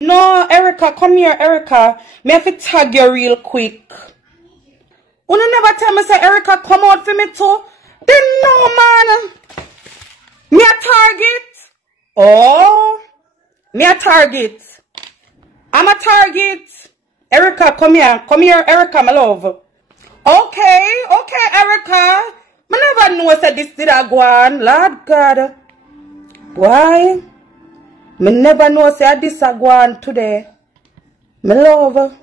No, Erica, come here, Erica. Me have to tag you real quick. You never tell me say Erica come out for me too. Then no man. Me a target. Oh, me a target. I'm a target. Erica, come here. Come here, Erica, my love. Okay, Erica. I never know said this did I go on. Lord God. Why? Me never know say this a go on today. My love.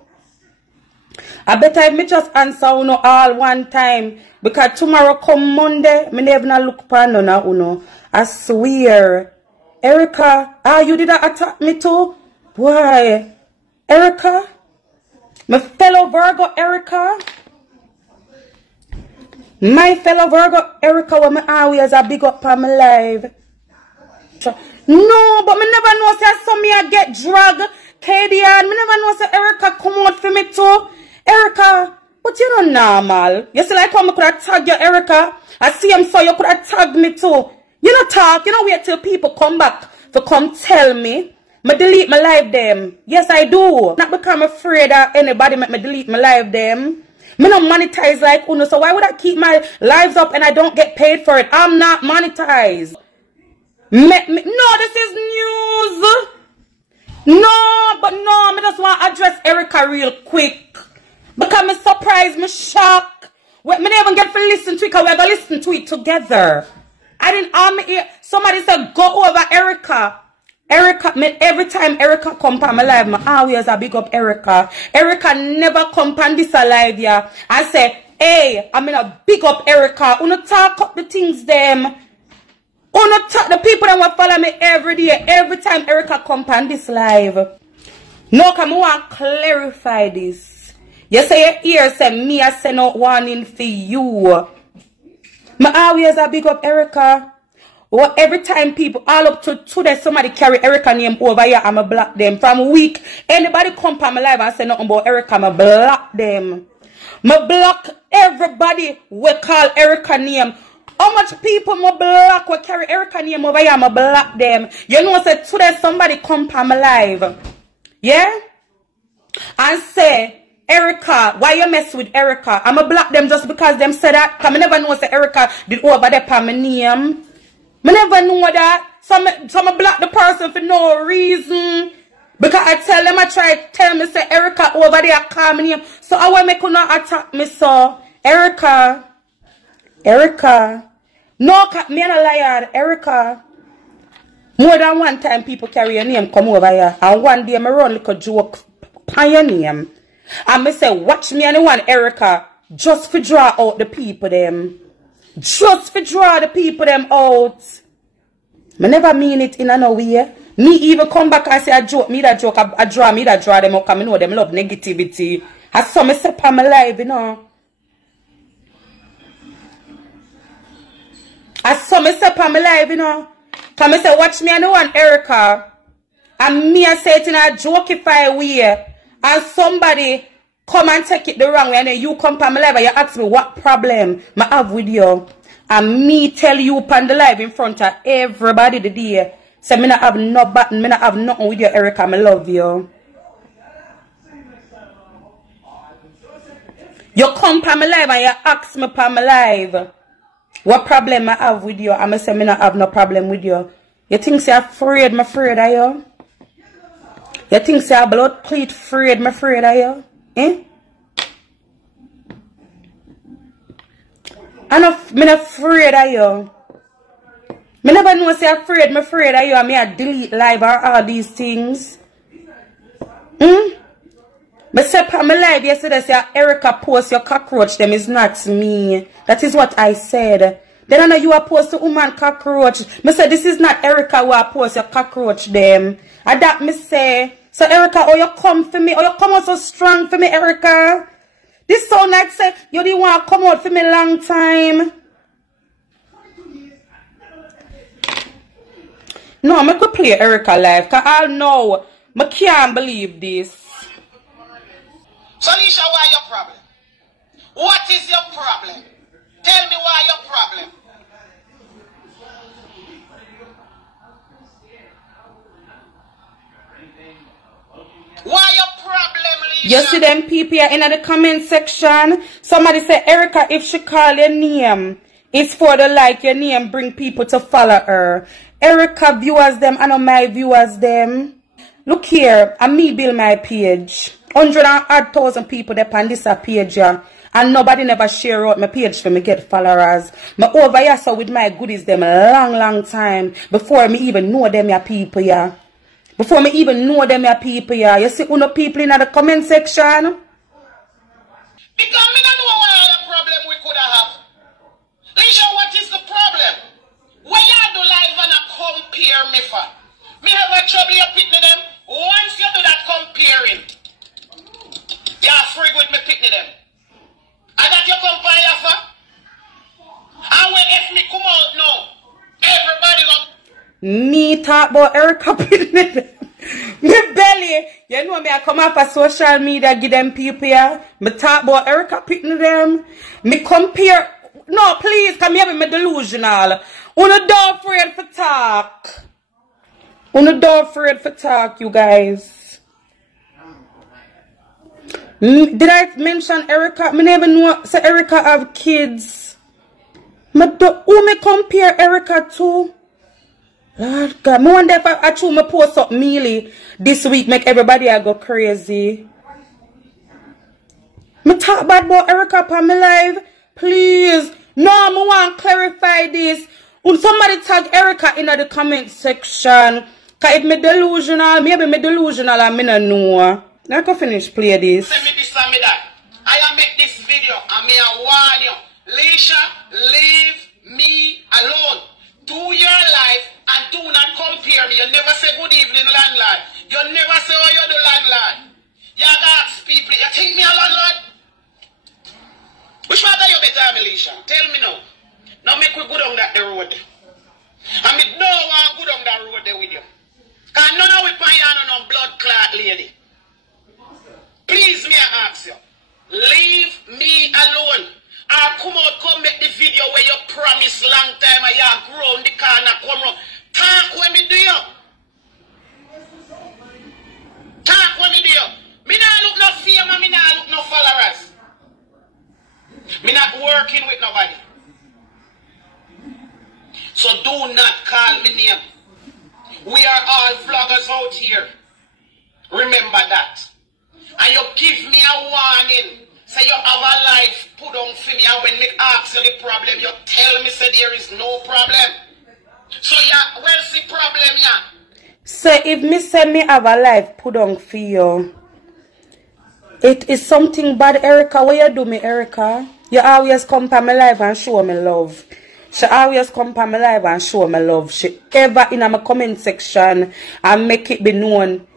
I better me just answer uno all one time. Because tomorrow come Monday, me never look upon none of uno. I swear. Erica, you did not attack me too? Why? Erica? My fellow Virgo Erica? My fellow Virgo Erica, when me always a big up on my life. No, but me never know say some me I get dragged. Katie, me never know say Erica come out for me too. Erica, but you don't normal. You see like how me could have tagged you, Erica. I see him so you could have tagged me too. You know talk, you know wait till people come back to come tell me. Me delete my live them. Yes I do. Not because I'm afraid that anybody make me delete my live them. Me not monetize like Uno, so why would I keep my lives up and I don't get paid for it? I'm not monetized. No, this is news. No, but no, me just want to address Erica real quick. Because me surprised, me shocked. Me never even get to listen to it because we're going to listen to it together. I didn't somebody said go over Erica. Erica, every time Erica come on my live, I always a big up Erica. Erica never come on this alive, yeah. I say, hey, I'm in a big up Erica. Uno talk up the things them. Uno talk the people that will follow me every day. Every time Erica come on this live. No, come I want to clarify this. You say your ear say me I send out warning for you. I always a big up Erica. Well, every time people, all up to today, somebody carry Erica name over here, I'm a block them. From week, anybody come on my live and say nothing about Erica, I'm a block them. I block everybody we call Erica name. How much people my block will carry Erica name over here, I'm a block them. You know, say today somebody come on my live. Yeah? And say, Erica, why you mess with Erica? I'm a block them just because them said that. Because I never know say Erica did over there for my name. I never know that. Some block the person for no reason. Because I tell them, I try to tell me, say, Erica over there call me name. So I want me could not attack me, so. Erica. No, me and a liar. Erica. More than one time people carry your name come over here. And one day I run like a joke on your name. And I say, watch me anyone, Erica. Just for draw out the people them. Just for draw the people them out. I never mean it in no way. Me even come back and say I joke, me that joke, I draw them up, because I know them love negativity. I saw me step on my life, you know. I saw me step on my life, you know. Because I say, watch me, I know one Erica. And me I say it in a jokeify way. And somebody come and take it the wrong way, and then you come on my live and you ask me what problem I have with you. And me tell you upon the live in front of everybody the day. Say me not have no button, me not have nothing with you, Erica, I love you. You come on my live and you ask me upon my live what problem I have with you. And I say me not have no problem with you. You think say I'm afraid, I'm afraid of you? You think say I'm blood cleat afraid, I'm afraid of you? Eh? I'm not afraid of you. I never know say I'm afraid of you. I may delete live or all these things. I said on my live yesterday, say Erica post your cockroach, them is not me. That is what I said. Then I know you are post to woman cockroach. I said this is not Erica who are post your cockroach them. And that me say, so Erica, oh you come for me, oh you come out so strong for me, Erica. This sound like say you didn't want to come out for me long time. No, I could play Erica live, because I know I can't believe this. So Lesha, why your problem? What is your problem? Tell me why your problem. You see them people in the comment section? Somebody say, Erica, if she call your name, it's for the like your name bring people to follow her. Erica viewers them, I know my viewers them. Look here, I me build my page. 100,000 people that on this page yeah. And nobody never share out my page for me get followers. Me over here so with my goodies them a long time before me even know them your people yeah. Before me even know them your people yeah. You see uno people in the comment section? Because me don't know what other problem we could have. Lesha, what is the problem? When you do live and compare me for? Me have a trouble you picking them. Once you do that comparing, you're free with me picking them. And that you compare for? And when if me come out now, everybody go. Me talk about Erica picking them. Me belly, you know me I come off of social media give them people here. Me talk about Erica picking them. Me compare. No, please, come here with me delusional. Uno don't afraid for talk. Uno don't afraid for talk, you guys. Did I mention Erica? Me never know say Erica have kids. Who me compare Erica to? Lord God, me wonder if I choose me post up mealy this week make everybody go crazy. Me talk bad about Erica on my live. Please. No, I want to clarify this. Somebody tag Erica in the comment section. Cause if me delusional, maybe me delusional and me no know. I can finish play this. Send me this and me that. I make this video and me a warn you. Lesha, leave me alone. Do your life and do not compare me. You never say good evening, landlord. You never say oh you the landlord. You ask people, you think me a landlord? Which matter you better, Lesha? Tell me now. Now make we go down that the road. And me don't want to go down that road there with you. Because none of we pay no blood clot lady. Please me I ask you. Leave me alone. I'll come make the video where you promise long time and you grow in the corner come round. Talk when me do you. Talk when me do you. Me not look no fame and me not look no followers. Me not working with nobody. So do not call me name. We are all vloggers out here. Remember that. And you give me a warning. Say you have a life put on for me. And when me ask you the problem, you tell me say there is no problem. So yeah, where's the problem yeah? So if me say me have a life put on for you, it is something bad, Erica. What you do me, Erica? You always come to my life and show me love. She always come to my life and show me love. She ever in my comment section and make it be known.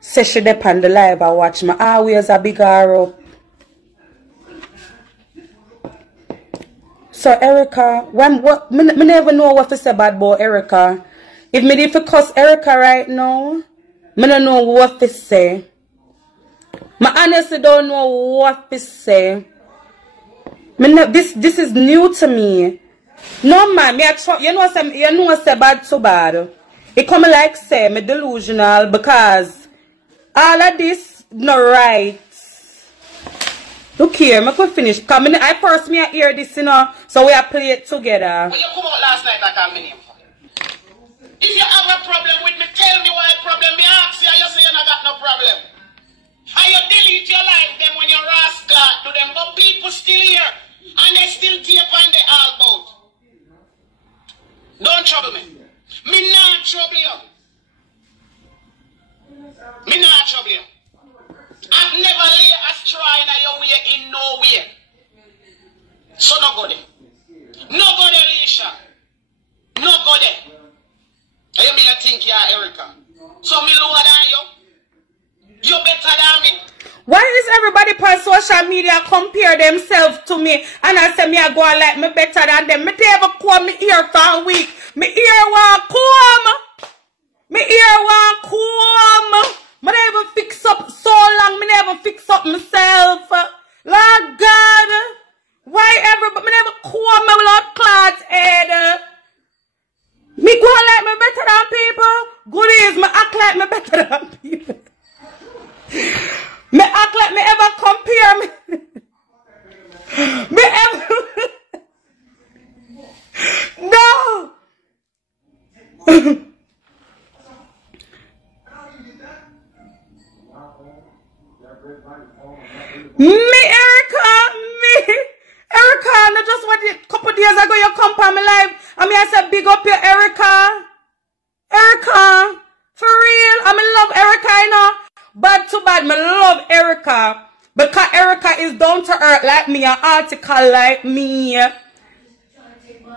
Say she depend the live I watch me. Always a big her up. So Erica, me never know what to say bad about Erica. If me need to cuss Erica right now, me don't know what to say. I honestly don't know what to say. This is new to me. No man, you know say bad so bad. It come like say me delusional because all of this not right. Look here, I could finish. Cause I first hear this, you know, so we are play it together. When you come out last night, I call me name. If you have a problem with me, tell me what problem. Me ask you, you say you not got no problem. And you delete your life then when you rascal to them, but people still here and they still tape on the all about. Don't trouble me. Me not trouble you. Me not trouble you. I've never lay a straw in your way in no way. So no go there. No go there, Lesha. No go there. You mean you think you are Erica? So me lower than you. You better than me. Why is everybody on social media compare themselves to me and I say me I go like me better than them? Me never come me ear for a week. Me ear want come. Me ear want come. Me never fix up so long. Me never fix up myself. Lord God. Why everybody me never come me without cloth head? Me go like me better than people. Good is me act like me better than people. Me act act like me ever compare me. Me ever. No. Erica, not just what a couple days ago you come on my live. I mean, I said, big up your Erica. Erica, for real. I mean, love Erica, you know. Bad too bad, me love Erica. Because Erica is down to earth like me, an article like me. Me,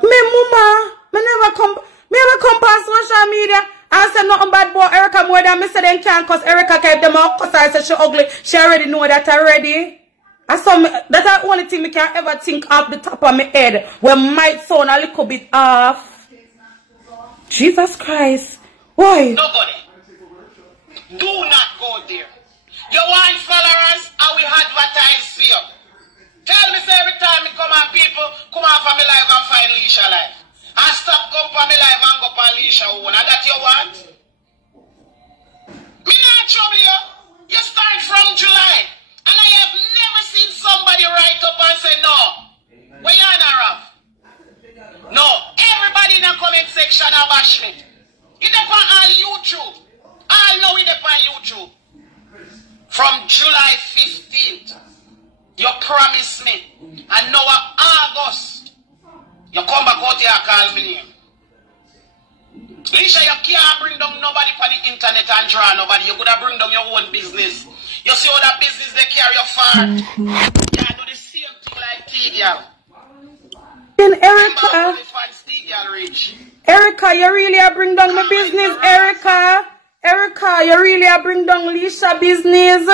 mama, me never come on social media. I said nothing bad about Erica more than me say them can't cause Erica kept them out because I said she ugly. She already know that already. That's the only thing me can ever think off the top of my head when might sound a little bit off. Jesus Christ. Why? Nobody. Do not go there. You want followers, I will advertise for you. Tell me every time me come on people, come on for me live and find Lesha live. And stop come for me live and go for Lesha one. And that you want? Me not trouble you. You start from July. And I have never seen somebody write up and say no. Where you on, Arab? No. Everybody in the comment section are bash me. You depend on YouTube. All know it depend on YouTube. From July 15th, you promised me. And now August, you come back out here and call me name. Lesha, you can't bring down nobody for the internet and draw nobody. You could have bring down your own business. You see all that business they carry you far. You do the same thing like T-Girl. Then Erica, you really are bring down my business, Erica. Erica, you really are bring down Lesha business.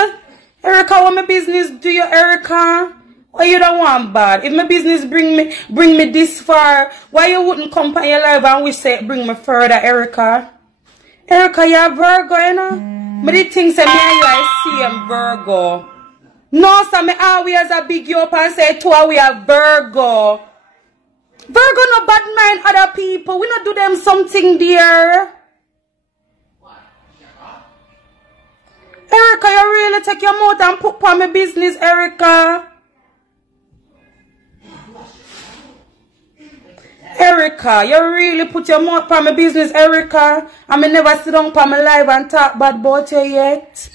Erica, what my business do you, Erica? Why you don't want bad? If my business bring me this far, why you wouldn't come on your live and we say bring me further, Erica? Erica, you are Virgo, you know? But the things say me and you I see I'm Virgo. No, so me always a big you up and say to her we are Virgo. Virgo no bad mind other people. We not do them something dear. Erica, you really take your mouth and put on my business, Erica. Erica, you really put your mouth on my business, Erica. I may never sit down on my live and talk bad about you yet.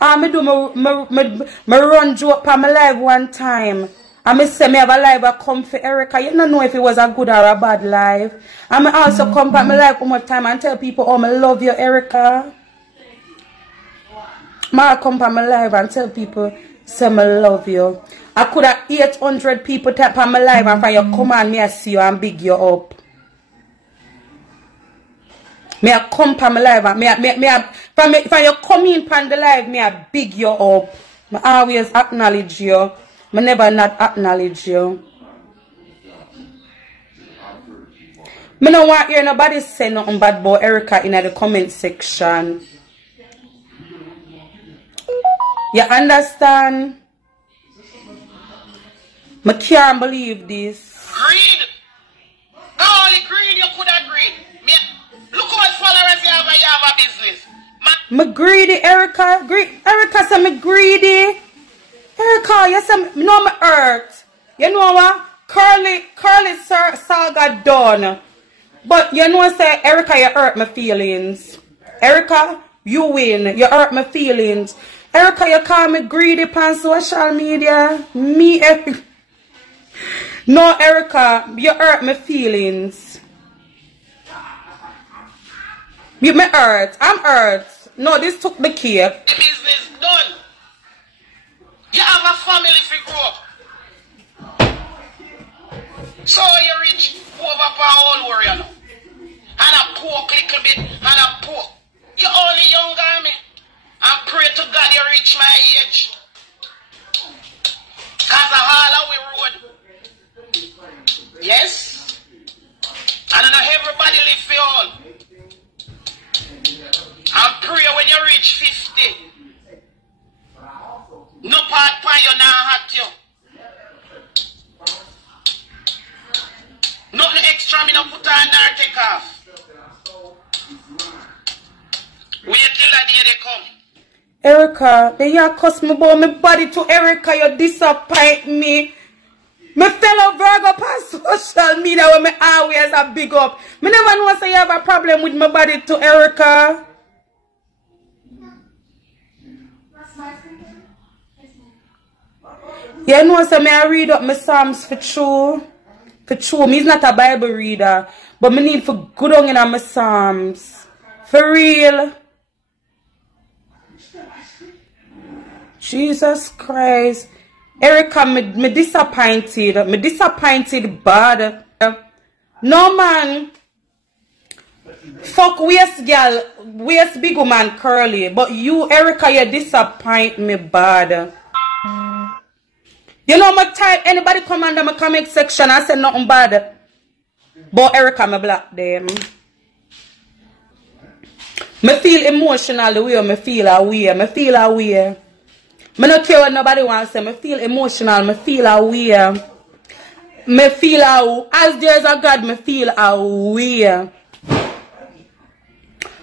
I do my run joke on my live one time. I say me have a live that come for Erica. You don't know if it was a good or a bad live. I may also come on my live one more time and tell people, oh, I love you, Erica. I come on my live and tell people, say I love you. I could have 800 people tap on my live and for you come on me I see you and big you up. Me I come on my live and for you come in on the live, me I big you up. I always acknowledge you. I never not acknowledge you. I don't want to hear nobody say nothing bad about Erica in the comment section. You understand? I can't believe this. Greed. Only greed you could have greed. Look how much followers you have a business. Me greedy, Erica. Erica say me greedy. Erica, you say no me hurt. You know what? Curly saga done. But you know say Erica, you hurt my feelings. Erica, you win. You hurt my feelings. Erica, you call me greedy on social media. Me, Erica. No, Erica, you hurt my feelings. You me hurt. I'm hurt. No, this took the cake. The business done. You have a family if you grow up. So you reach over for all worry now. And a poke little bit, and a poke. You only young me. And pray to God you reach my age. Cause a all we road. Yes? And not everybody live for all. And pray when you reach 50. No part pan you now hot you. Nothing extra me no put on or take off. Wait till the day they come. Erica, then you cuss me about my body to Erica, you disappoint me. My fellow Virgo on social media where me always a big up. Me never know say you have a problem with my body to Erica. You know so me I read up my Psalms for true. For true. Me is not a Bible reader. But me need for good on in my Psalms. For real. Jesus Christ. Erica, me disappointed. Me disappointed bad. No man. Fuck waist girl. Waist big woman curly. But you, Erica, you disappoint me bad. You know my type, anybody come under my comment section and say nothing bad. But Erica, me block them. Me feel emotional the way me feel away. Me feel away. Me not care what nobody wants to say. Me feel emotional. Me feel away. Me feel away. As there's a God, me feel away.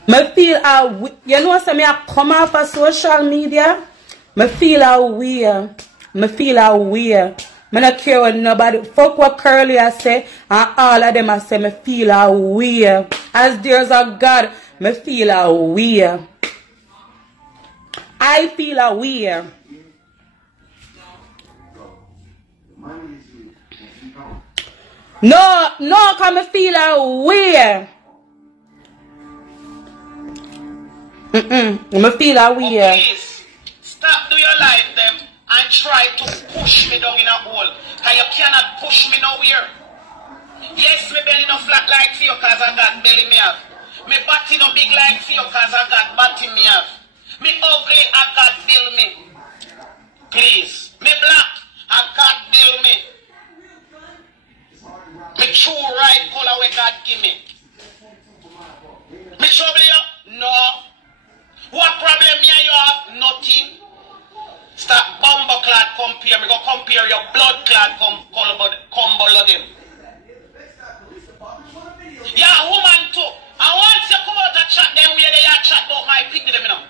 Me feel away. You know what I come off of social media? Me feel away. Me feel away. Me not care what nobody. Fuck what Curly I say. And all of them I say me feel away. As there's a God, me feel away. I feel away. No, come me feel away. Me feel away. Oh, please, stop do your life them and try to push me down in a hole. Cause you cannot push me nowhere. Yes, me belly no flat like for you cause I got belly me have. Me body no big like for you cause I got body me have. Me ugly, I got build me. Please. Me black, I got build me. Me true right color we God give me. Me trouble you? No. What problem me and you have? Nothing. Stop bumbo clad compare. Me go compare your blood clad combo them. Yeah, woman too. And once you come out and chat them where they are chat about my pick them, you know.